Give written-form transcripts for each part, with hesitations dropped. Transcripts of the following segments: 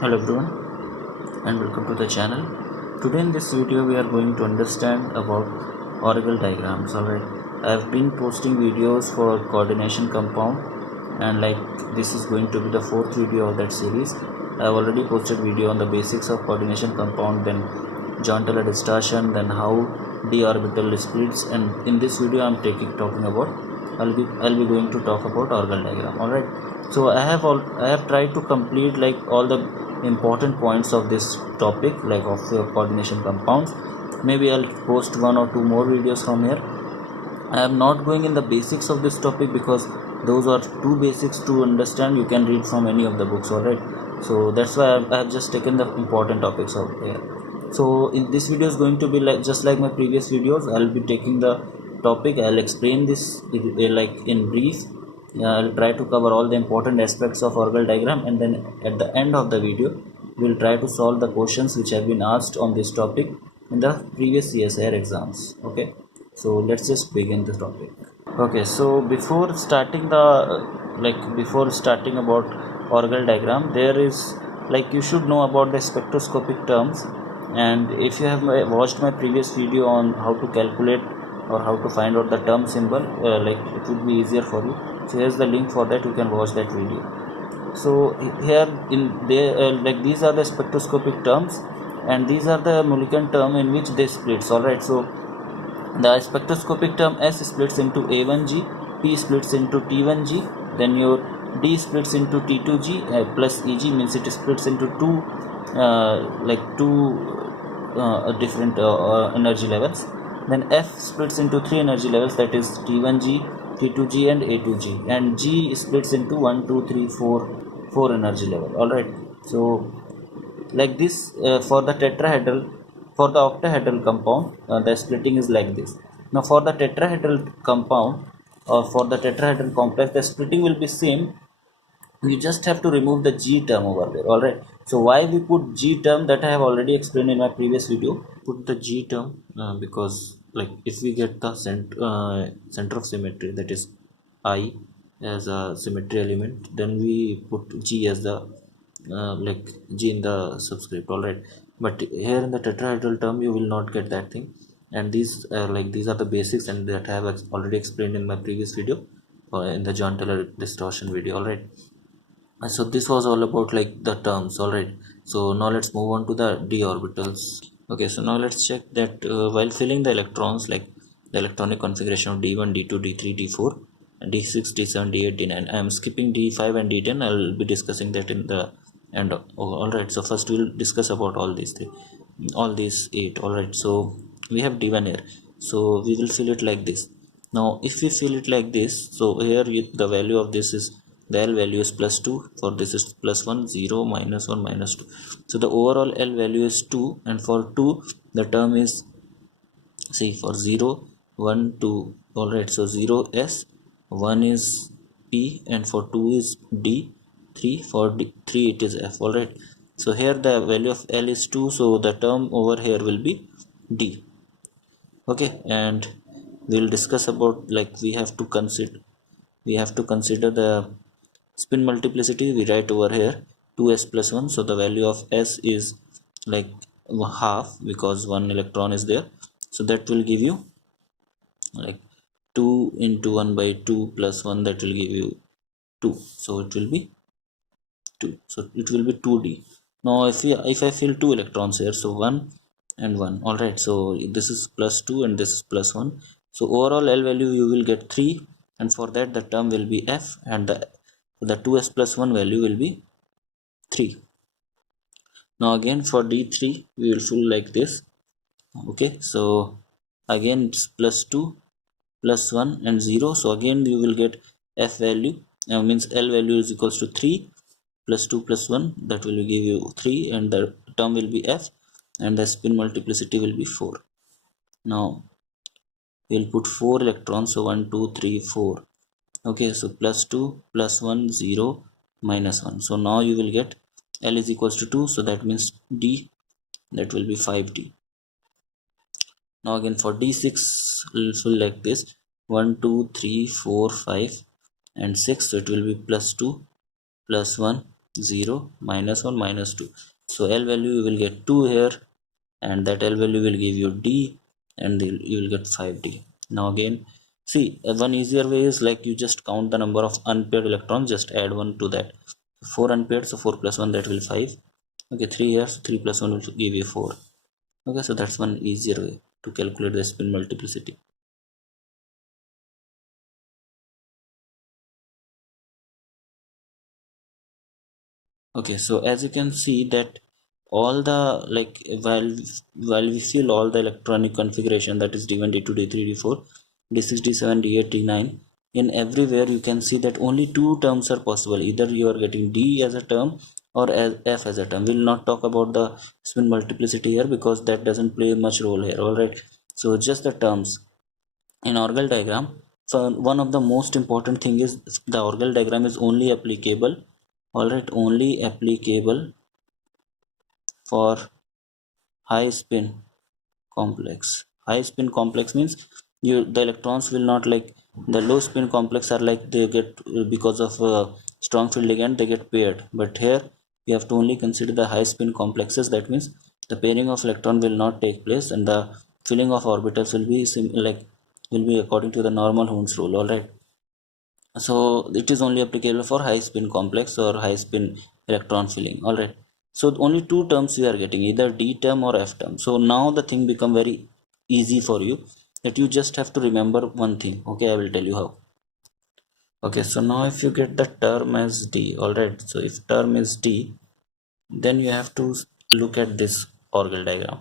Hello everyone and welcome to the channel. Today in this video we are going to understand about Orgel diagrams. Alright, I have been posting videos for coordination compound, and this is going to be the fourth video of that series. I have already posted video on the basics of coordination compound, then joint-tailor distortion, then how d orbital splits, and in this video I am talking about I'll be going to talk about Orgel diagram. Alright, so I have tried to complete all the important points of this topic, of the coordination compounds. Maybe I'll post one or two more videos from here. I am not going in the basics of this topic because those are too basics to understand. You can read from any of the books. Alright, so that's why I have just taken the important topics out here. So in this video is going to be just like my previous videos. I'll be taking the topic, I'll explain this in brief. I'll try to cover all the important aspects of Orgel diagram, and then at the end of the video we'll try to solve the questions which have been asked on this topic in the previous CSIR exams. Okay, so let's just begin the topic. Okay, so before starting about Orgel diagram, there is you should know about the spectroscopic terms, and if you have watched my previous video on how to calculate or how to find out the term symbol, it would be easier for you. So here's the link for that, you can watch that video. So here these are the spectroscopic terms, and these are the molecular term in which they splits. Alright, so the spectroscopic term S splits into A1G, P splits into T1G, then your D splits into T2G plus EG, means it splits into two different energy levels. Then F splits into three energy levels, that is T1G, T2G and A2G, and G splits into 1, 2, 3, 4 energy level. Alright, so like this for the tetrahedral, for the octahedral compound, the splitting is like this. Now for the tetrahedral compound or for the tetrahedral complex, the splitting will be same. You just have to remove the G term over there. Alright, so why we put G term, that I have already explained in my previous video. Put the G term because if we get the center of symmetry, that is I as a symmetry element, then we put G as the G in the subscript. Alright, but here in the tetrahedral term you will not get that thing, and these are the basics, and that I have already explained in my previous video in the joint-tailor distortion video. Alright, so this was all about the terms. Alright, so now let's move on to the d orbitals. Okay, so now let's check that while filling the electrons, the electronic configuration of d1, d2, d3, d4 and d6, d7, d8, d9. I am skipping d5 and d10. I'll be discussing that in the end. Alright, so first we'll discuss about all these 8. Alright, so we have d1 here, so we will fill it like this. Now if we fill it like this, so here the value of this is, the L value is plus 2, for this is plus 1, 0, minus 1, minus 2. So the overall L value is 2, and for 2 the term is, see, for 0, 1, 2. Alright, so 0 S, 1 is P, and for 2 is D, 3, for D, 3 it is F. Alright, so here the value of L is 2, so the term over here will be D. Okay, and we will discuss about we have to consider the spin multiplicity. We write over here 2s plus 1, so the value of s is half because one electron is there, so that will give you 2 into 1 by 2 plus 1, that will give you 2, so it will be 2, so it will be 2d. Now if I fill 2 electrons here, so 1 and 1. Alright, so this is plus 2 and this is plus 1, so overall L value you will get 3, and for that the term will be F, and the 2s plus 1 value will be 3. Now again for D3 we will fill like this. Okay, so again it's plus 2 plus 1 and 0, so again you will get F value, means L value is equals to 3 plus 2 plus 1, that will give you 3, and the term will be F, and the spin multiplicity will be 4. Now we will put 4 electrons, so 1, 2, 3, 4. Okay, so plus 2 plus 1, 0, minus 1, so now you will get L is equals to 2, so that means D, that will be 5D. Now again for D6 we'll fill like this, 1, 2, 3, 4, 5 and 6, so it will be plus 2 plus 1 0 -1 -2. So L value you will get 2 here, and that L value will give you D, and you will get 5D. Now again, see, one easier way is like you just count the number of unpaired electrons, just add 1 to that. 4 unpaired, so 4 plus 1, that will 5. Okay, 3 here, so 3 plus 1 will give you 4. Okay, so that's one easier way to calculate the spin multiplicity. Okay, so as you can see that all the, like, while we fill all the electronic configuration, that is D1, D2, D3, D4, D6, D7, D8, D9, in everywhere you can see that only two terms are possible. Either you are getting D as a term or as F as a term. We will not talk about the spin multiplicity here because that doesn't play much role here. All right, so just the terms in Orgel diagram. So one of the most important thing is the Orgel diagram is only applicable, all right, only applicable for high spin complex. High spin complex means the electrons will not, like, the low spin complex are like they get, because of strong field ligand they get paired, but here we have to only consider the high spin complexes. That means the pairing of electron will not take place, and the filling of orbitals will be will be according to the normal Hund's rule. All right, so it is only applicable for high spin complex or high spin electron filling. All right, so only two terms we are getting, either D term or F term. So now the thing become very easy for you, that you just have to remember one thing. Okay, I will tell you how. Okay, so now if you get the term as D, all right, so if term is D, then you have to look at this Orgel diagram.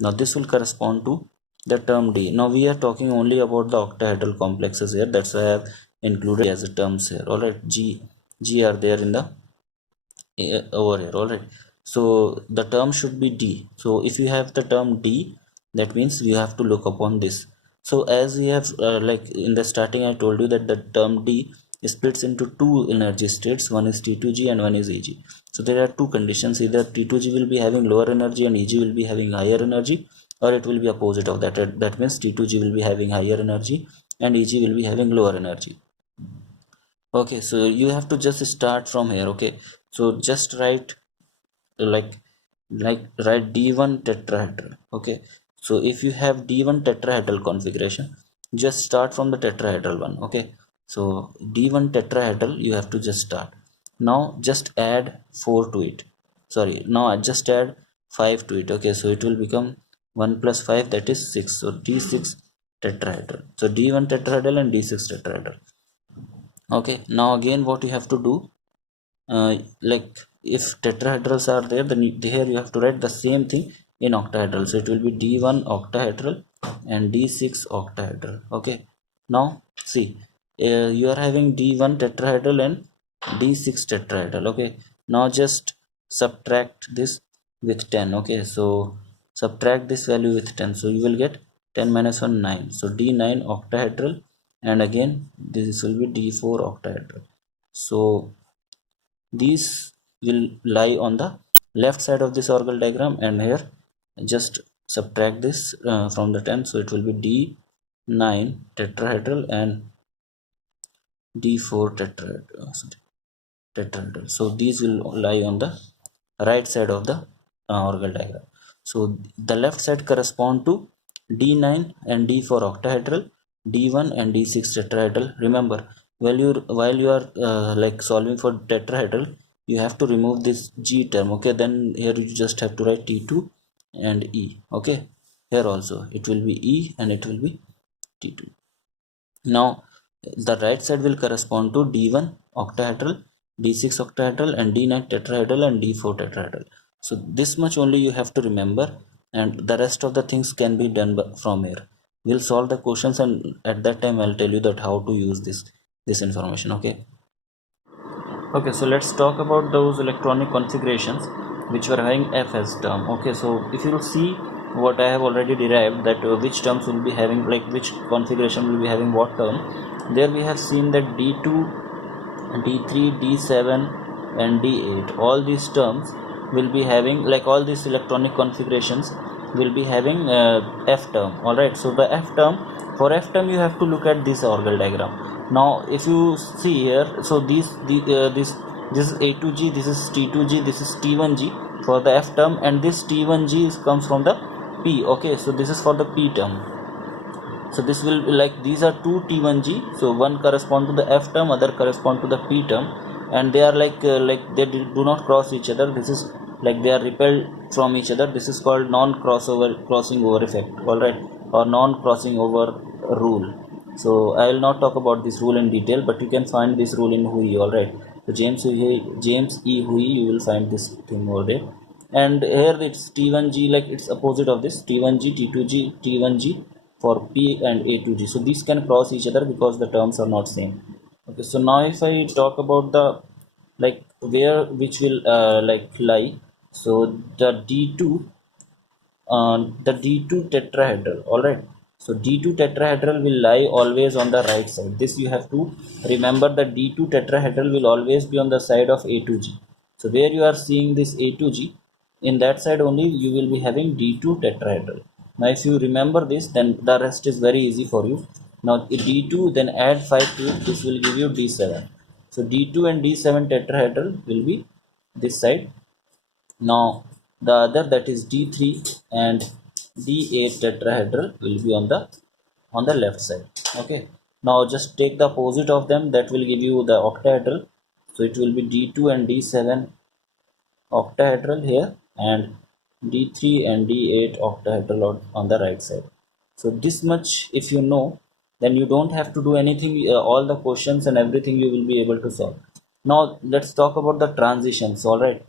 Now this will correspond to the term D. Now we are talking only about the octahedral complexes here, that's why I have included as a terms here. All right, G are there in the over here. All right, so the term should be D. So if you have the term D, that means you have to look upon this. So as we have like in the starting I told you that the term D splits into two energy states, one is T2G and one is EG. So there are two conditions, either T2G will be having lower energy and EG will be having higher energy, or it will be opposite of that. That means T2G will be having higher energy and EG will be having lower energy. Okay, so you have to just start from here. Okay, so just write, like write D1 tetrahedral. Okay, so if you have D1 tetrahedral configuration, just start from the tetrahedral one. Okay, so D1 tetrahedral you have to just start. Now just add 4 to it, sorry, now I just add 5 to it. Okay, so it will become 1 plus 5, that is 6. So D6 tetrahedral, so D1 tetrahedral and D6 tetrahedral. Okay, now again what you have to do, like if tetrahedrals are there, then here you have to write the same thing in octahedral. So it will be D1 octahedral and D6 octahedral. Okay, now see, you are having D1 tetrahedral and D6 tetrahedral. Okay, now just subtract this with 10. Okay, so subtract this value with 10, so you will get 10 minus 1 9. So D9 octahedral, and again this will be D4 octahedral. So these will lie on the left side of this Orgel diagram, and here just subtract this from the 10, so it will be D9 tetrahedral and D4 tetrahedral. So these will lie on the right side of the Orgel diagram. So the left side correspond to D9 and D4 octahedral, D1 and D6 tetrahedral. Remember, while you are like solving for tetrahedral, you have to remove this G term. Okay, then here you just have to write T2 and E. Okay, here also it will be E and it will be T2. Now the right side will correspond to D1 octahedral, D6 octahedral and D9 tetrahedral and D4 tetrahedral. So this much only you have to remember, and the rest of the things can be done from here. We'll solve the questions, and at that time I'll tell you that how to use this information. Okay, so let's talk about those electronic configurations which were having F as term. Okay, so if you will see what I have already derived, that which terms will be having, like which configuration will be having what term, there we have seen that D2, D3, D7 and D8, all these terms will be having, like all these electronic configurations will be having F term. Alright, so the F term, for F term you have to look at this Orgel diagram. Now if you see here, so this This is A2G, this is T2G, this is T1G for the F term, and this T1G comes from the P. Okay, so this is for the P term. So this will be like, these are two T1G, so one correspond to the F term, other correspond to the P term, and they are like they do not cross each other. This is like they are repelled from each other. This is called crossing over effect, all right, or non-crossing over rule. So I will not talk about this rule in detail, but you can find this rule in Hui, all right. So James E. Hui, you will find this thing over there. And here it's T1G, like it's opposite of this, T1G, T2G, T1G for P and A2G. So these can cross each other because the terms are not same. Okay, so now if I talk about the like where which will like lie, so the D2 tetrahedral, all right. So D2 tetrahedral will lie always on the right side. This you have to remember, that D2 tetrahedral will always be on the side of A2G. So where you are seeing this A2G, in that side only you will be having D2 tetrahedral. Now if you remember this, then the rest is very easy for you. Now D2, then add 5 to it, this will give you D7. So D2 and D7 tetrahedral will be this side. Now the other, that is D3 and D8 tetrahedral, will be on the left side. Okay, now just take the opposite of them, that will give you the octahedral. So it will be D2 and D7 octahedral here, and D3 and D8 octahedral on the right side. So this much if you know, then you don't have to do anything. All the questions and everything you will be able to solve. Now let's talk about the transitions, all right.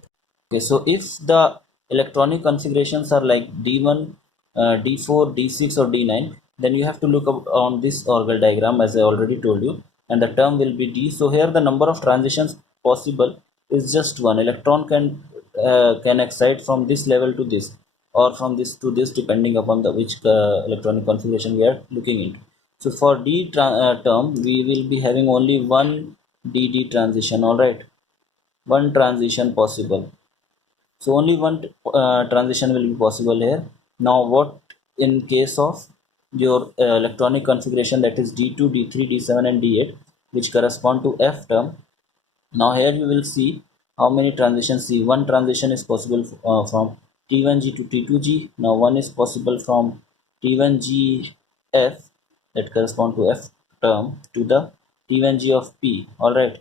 Okay, so if the electronic configurations are like D1, D4, D6 or D9, then you have to look up on this Orgel diagram, as I already told you, and the term will be D. So here the number of transitions possible is just one. Electron can excite from this level to this, or from this to this, depending upon the which electronic configuration we are looking into. So for D term, we will be having only one DD transition, all right, one transition possible. So only one transition will be possible here. Now what in case of your electronic configuration, that is D2, D3, D7 and D8, which correspond to F term. Now here you will see how many transitions. See, one transition is possible from T1G to T2G. Now one is possible from T1GF, that correspond to F term, to the T1G of P, all right.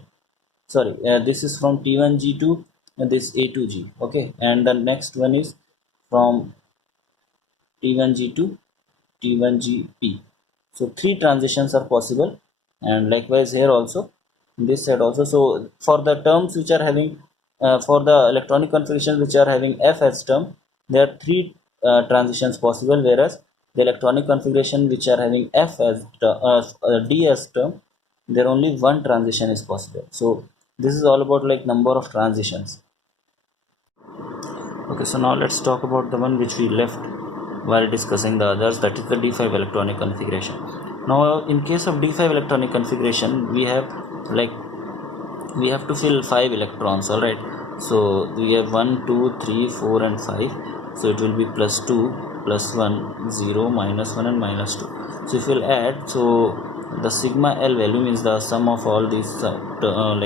Sorry, this is from T1G to this A2G. Okay, and the next one is from T1G to T1GP. So three transitions are possible, and likewise here also, in this side also. So for the terms which are having for the electronic configurations which are having F as term, there are three transitions possible, whereas the electronic configuration which are having F as D as term, there only one transition is possible. So this is all about like number of transitions. Okay, so now let's talk about the one which we left while discussing the others, that is the D5 electronic configuration. Now in case of D5 electronic configuration, we have to fill 5 electrons, all right. So we have 1, 2, 3, 4 and 5. So it will be plus 2, plus 1, 0, minus 1 and minus 2. So if we'll add, so the sigma L value means the sum of all these all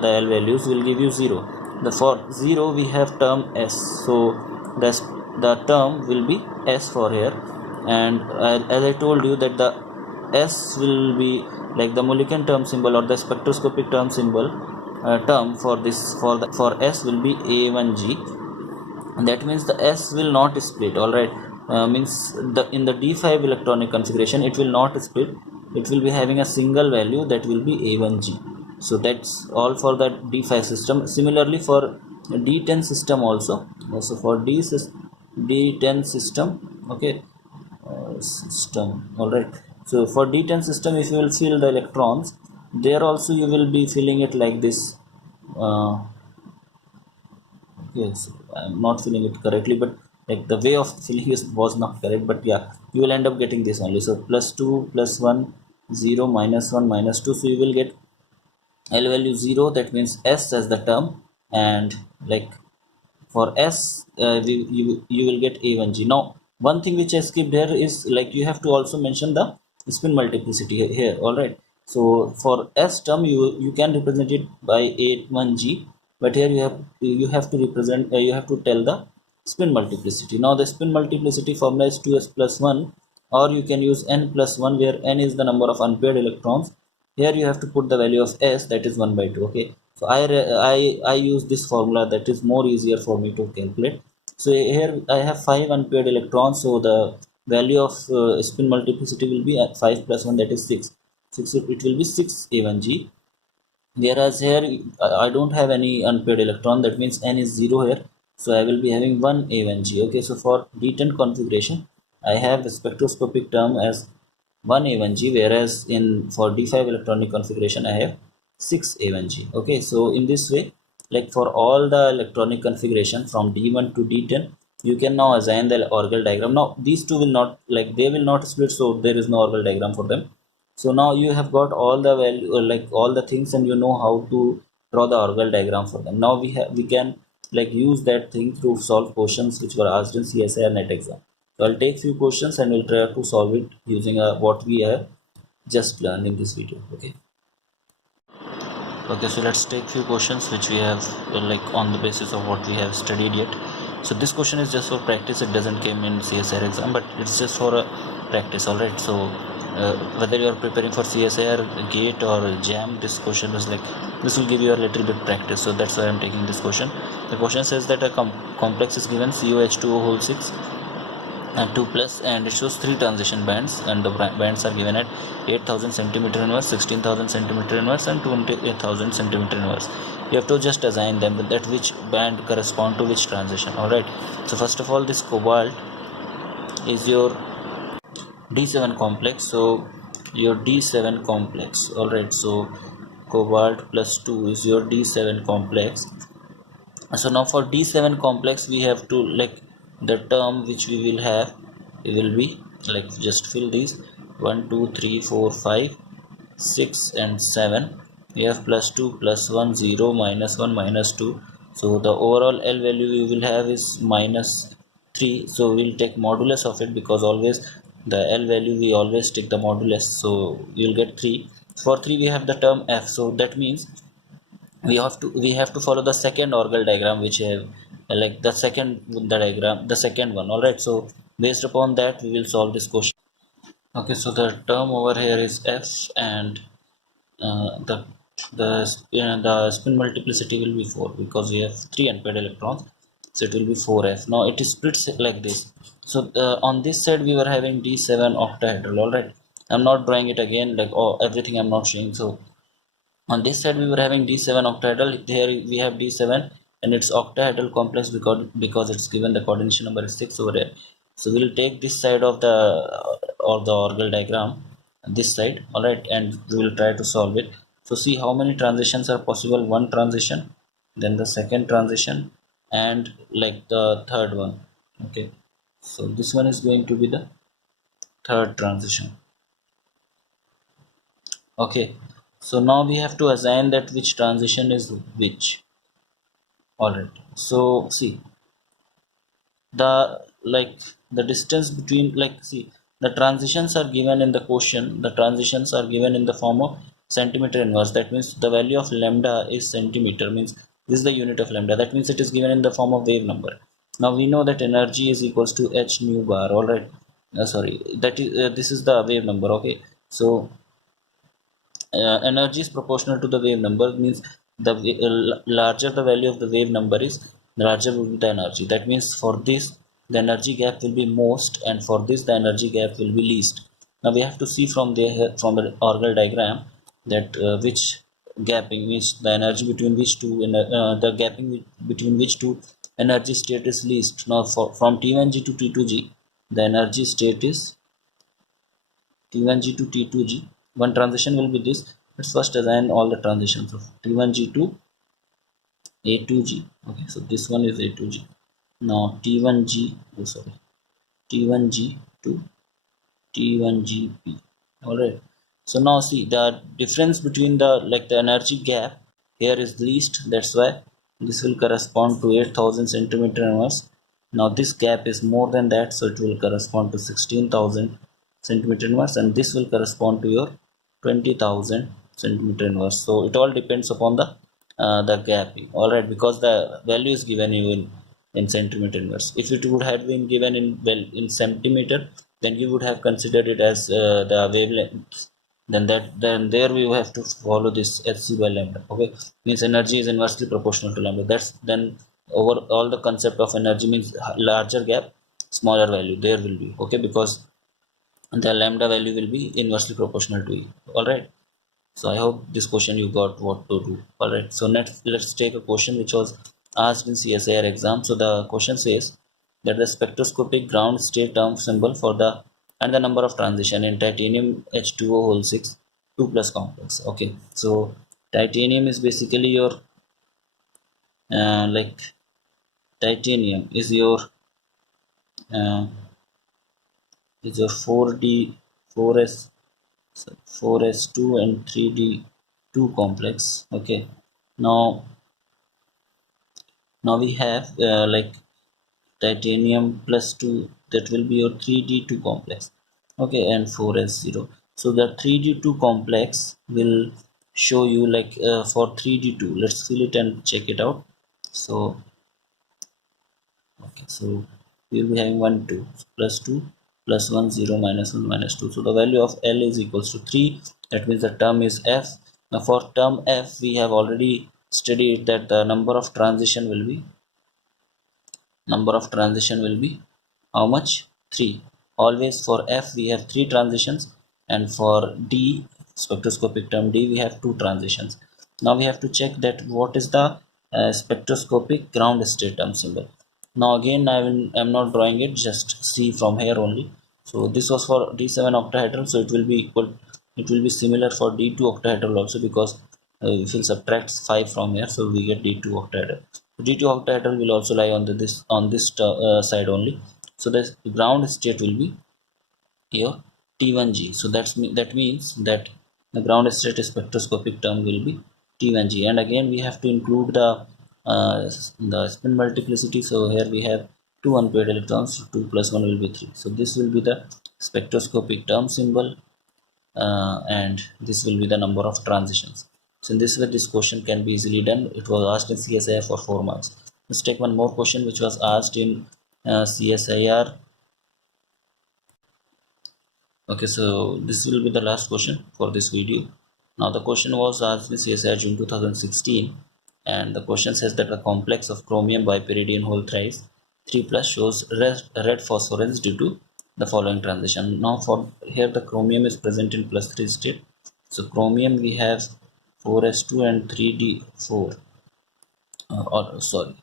the L values will give you 0. For 0 we have term S, so the term will be S for here. And as I told you that the S will be like the Mulliken term symbol or the spectroscopic term symbol term for this, for S will be A1G, and that means the S will not split, all right. Means in the D5 electronic configuration it will not split, it will be having a single value, that will be A1G. So that's all for the D5 system. Similarly for D10 system also. So for D10 system, okay, system, all right. So for D10 system, if you will fill the electrons, there also you will be filling it like this. Yes, I'm not filling it correctly, but like the way of filling was not correct, but yeah, you will end up getting this only. So plus 2, plus 1, 0, minus 1, minus 2. So you will get L value 0, that means S as the term, and like for S you will get A1G. Now one thing which I skipped here is like you have to also mention the spin multiplicity here, all right. So for S term you can represent it by 81G, but here you have to represent you have to tell the spin multiplicity. Now the spin multiplicity formula is 2s plus 1, or you can use n plus 1, where n is the number of unpaired electrons. Here you have to put the value of S, that is 1 by 2. Okay, so I use this formula, that is more easier for me to calculate. So here I have 5 unpaired electrons, so the value of spin multiplicity will be 5 plus 1, that is 6. 6, it will be 6 A1G, whereas here I don't have any unpaired electron, that means n is 0 here, so I will be having 1 A1G. Okay, so for D10 configuration I have the spectroscopic term as 1 A1G, whereas in for D5 electronic configuration I have 6 A1G. Okay, so in this way, like for all the electronic configuration from D1 to D10, you can now assign the Orgel diagram. Now these two will not, like they will not split, so there is no Orgel diagram for them. So now you have got all the value, like all the things, and you know how to draw the Orgel diagram for them. Now we can like use that thing to solve questions which were asked in CSI net exam. So I'll take few questions and we'll try to solve it using what we have just learned in this video. Okay, so let's take few questions which we have like on the basis of what we have studied yet. So this question is just for practice, it doesn't came in CSIR exam, but it's just for a practice. All right, so whether you are preparing for CSIR, gate or jam, this question is like, this will give you a little bit practice, so that's why I'm taking this question. The question says that a complex is given COH2O whole 6 and 2 plus, and it shows 3 transition bands, and the bands are given at 8000 centimeter inverse, 16000 centimeter inverse and 28000 centimeter inverse. You have to just assign them that which band correspond to which transition. All right, so first of all, this cobalt is your D7 complex, so your D7 complex. All right, so cobalt plus 2 is your D7 complex. So now for D7 complex we have to, like, the term which we will have, it will be like, just fill these 1 2 3 4 5 6 and 7. We have plus 2 plus 1 0 minus 1 minus 2, so the overall L value we will have is minus 3. So we'll take modulus of it, because always the L value we always take the modulus, so you'll get 3. For 3 we have the term F, so that means we have to follow the second Orgel diagram, which have like the second one. All right, so based upon that we will solve this question. Okay, so the term over here is F, and the the spin multiplicity will be 4, because we have 3 unpaired electrons, so it will be 4F. Now it is split like this. So on this side we were having D7 octahedral. All right, I'm not drawing it again, like, oh, everything I'm not showing. So on this side we were having D7 octahedral, here we have D7 and it's octahedral complex, because it's given the coordination number is 6 over here. So we'll take this side of the or the Orgel diagram, this side. All right, and we will try to solve it. So see how many transitions are possible. One transition, then the second transition, and like the third one. Okay, so this one is going to be the third transition. Okay, so now we have to assign that which transition is which. All right, so see the, like, the distance between, like, see, the transitions are given in the question, the transitions are given in the form of centimeter inverse. That means the value of lambda is centimeter, means this is the unit of lambda. That means it is given in the form of wave number. Now we know that energy is equals to h nu bar. All right, sorry, that is this is the wave number. Okay, so energy is proportional to the wave number, means the larger the value of the wave number is, the larger will be the energy. That means for this the energy gap will be most, and for this the energy gap will be least. Now we have to see from the Orgel diagram, that which gapping, means the energy between which two the gapping between which two energy state is least. Now from T1G to T2G, the energy state is T1G to T2G. One transition will be this. Let's first assign all the transitions of T1G to A2G. Okay, so this one is A2G. Now T1G, oh sorry, T1G to T1GP. Alright. So now see the difference between the, like, the energy gap here is least. That's why this will correspond to 8000 centimeter inverse. Now this gap is more than that, so it will correspond to 16,000 centimeter inverse, and this will correspond to your 20,000 centimeter inverse. So it all depends upon the gap. All right, because the value is given you in centimeter inverse. If it would have been given in in centimeter, then you would have considered it as the wavelength. Then there we have to follow this Hc by lambda. Okay, means energy is inversely proportional to lambda. That's then over all the concept of energy means larger gap, smaller value there will be. Okay, because the lambda value will be inversely proportional to E. All right. So I hope this question you got what to do. All right. So next, let's take a question which was asked in CSIR exam. So the question says that the spectroscopic ground state term symbol for the and the number of transition in titanium H2O whole 6 2 plus complex. Okay. So titanium is basically your like titanium uh, is your 4D 4S 4s2 and 3d2 complex. Okay, now we have like titanium plus 2, that will be your 3d2 complex. Okay, and 4s0. So the 3d2 complex will show you like for 3d2, let's fill it and check it out. So okay, so we will be having 1 2 plus 2 plus 1 0 minus 1 minus 2. So the value of L is equals to 3. That means the term is F. Now for term F we have already studied that the number of transition will be how much? 3. Always for F we have 3 transitions, and for D, spectroscopic term D, we have 2 transitions. Now we have to check that what is the spectroscopic ground state term symbol. Now again I'm not drawing it, just see from here only. So this was for D7 octahedral, so it will be similar for D2 octahedral also, because if we subtract 5 from here, so we get D2 octahedral. D2 octahedral will also lie on this side only. So the ground state will be your T1G. So that means that the ground state spectroscopic term will be T1G. And again we have to include the spin multiplicity. So here we have 2 unpaired electrons, 2 plus 1 will be 3. So this will be the spectroscopic term symbol, and this will be the number of transitions. So in this way this question can be easily done. It was asked in CSIR for 4 marks. Let's take one more question which was asked in CSIR. Okay, so this will be the last question for this video. Now the question was asked in CSIR June 2016, and the question says that the complex of chromium bipyridine whole thrice 3 plus shows red phosphorence due to the following transition. Now for here the chromium is present in plus 3 state. So chromium we have 4s2 and 3d4, or sorry,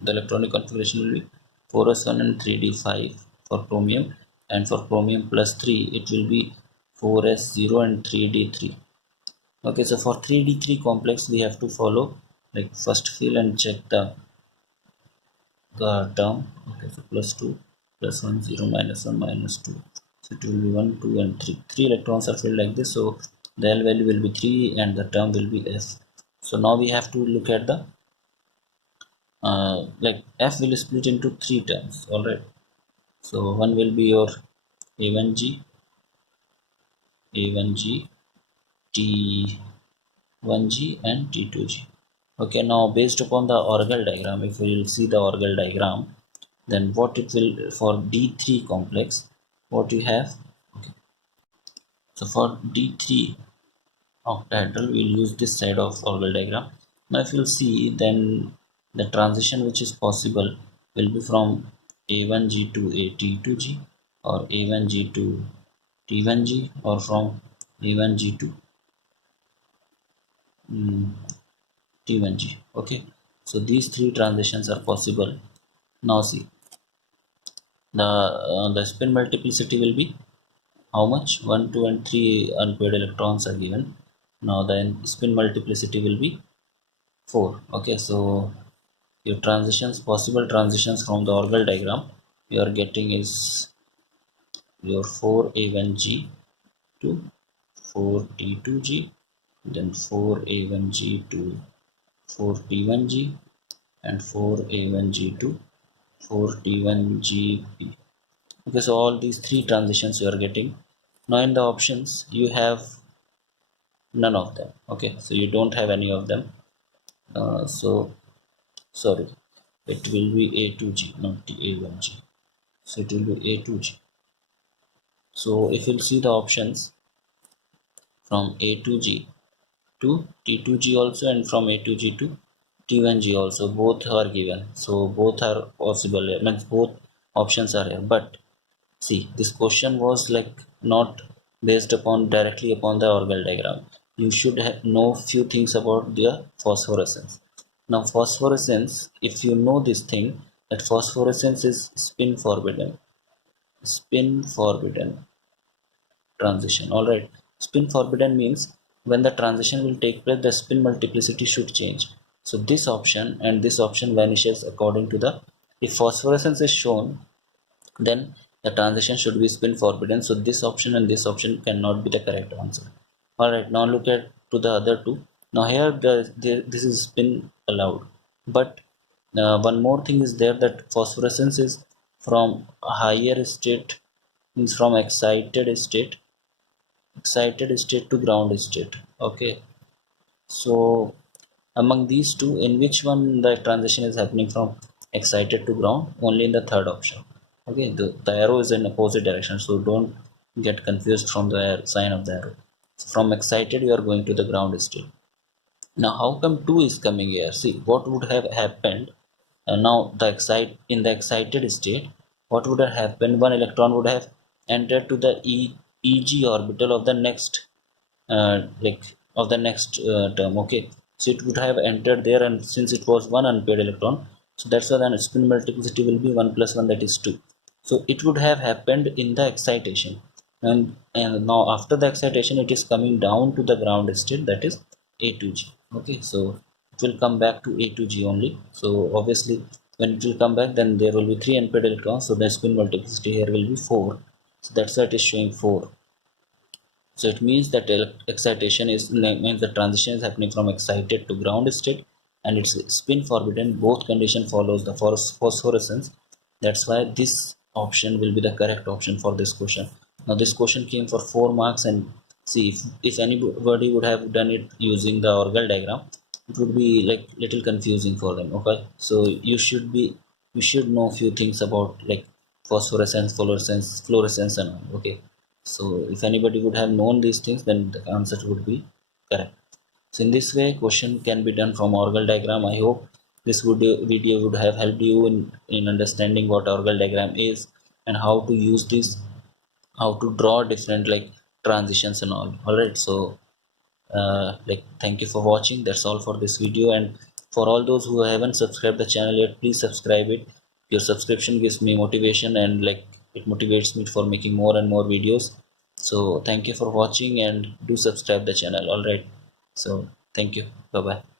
the electronic configuration will be 4s1 and 3d5 for chromium, and for chromium plus 3 it will be 4s0 and 3d3. Okay, so for 3d3 complex we have to follow like first fill and check the term. Okay, so plus 2 plus 1 0 minus 1 minus 2, so it will be 1 2 and 3 electrons are filled like this. So the L value will be 3 and the term will be S. So now we have to look at the like F will split into 3 terms. All right, so one will be your A1G, A1G, T1G and T2G. Okay, now based upon the Orgel diagram, if we will see the Orgel diagram, then what it will for D3 complex, what you have. Okay, so for D3 octahedral we'll use this side of Orgel diagram. Now if you'll see, then the transition which is possible will be from A1G to A T2G, or A1G to T1G, or from A1G to T1G. Okay, so these 3 transitions are possible. Now see, the spin multiplicity will be how much? 1 2 and 3 unpaired electrons are given. Now the spin multiplicity will be 4. Okay, so your possible transitions from the Orgel diagram you are getting is your 4a1g to 4t2g, then 4a1g to 4t1g, and 4a1g to 4t1gp. Okay, so all these 3 transitions you are getting. Now in the options you have none of them. Okay, so you don't have any of them. So sorry, it will be A2G, not A1G. So it will be A2G. So if you'll see the options from A2G to T2G also, and from A2G to T1G also, both are given. So both are possible, means both options are here. But see, this question was like not based upon directly upon the Orgel diagram. You should know few things about the phosphorescence. Now phosphorescence, if you know this thing, that phosphorescence is spin forbidden transition. All right, spin forbidden means when the transition will take place, the spin multiplicity should change. So this option and this option vanishes according to the, if phosphorescence is shown, then the transition should be spin forbidden. So this option and this option cannot be the correct answer. All right, now look at to the other two. Now here this is spin allowed, but one more thing is there, that phosphorescence is from higher state, means from excited state to ground state. Okay, so among these two, in which one the transition is happening from excited to ground? Only in the third option. Okay, the arrow is in opposite direction, so don't get confused from the sign of the arrow. So from excited you are going to the ground state. Now how come 2 is coming here? See what would have happened. Now the excited state, what would have happened? One electron would have entered to the eg orbital of the next like of the next term. Okay, so it would have entered there, and since it was one unpaired electron, so that's why the spin multiplicity will be 1 plus 1, that is 2. So it would have happened in the excitation, and now after the excitation it is coming down to the ground state, that is A2G. Okay, so it will come back to A2G only. So obviously when it will come back, then there will be 3 unpaired electrons, so the spin multiplicity here will be 4. So that's why it is showing 4. So it means that excitation means the transition is happening from excited to ground state, and it's spin forbidden. Both condition follows the phosphorescence. That's why this option will be the correct option for this question. Now this question came for 4 marks, and see if anybody would have done it using the Orgel diagram, it would be like little confusing for them. Okay, so you should know few things about like phosphorescence, fluorescence and all. Okay, so if anybody would have known these things, then the answer would be correct. So in this way question can be done from Orgel diagram. I hope this video would have helped you in understanding what Orgel diagram is and how to use this, how to draw different like transitions and all right. So like thank you for watching. That's all for this video, and for all those who haven't subscribed the channel yet, please subscribe it. Your subscription gives me motivation, and like it motivates me for making more and more videos. So thank you for watching, and do subscribe the channel. All right, so thank you. Bye bye.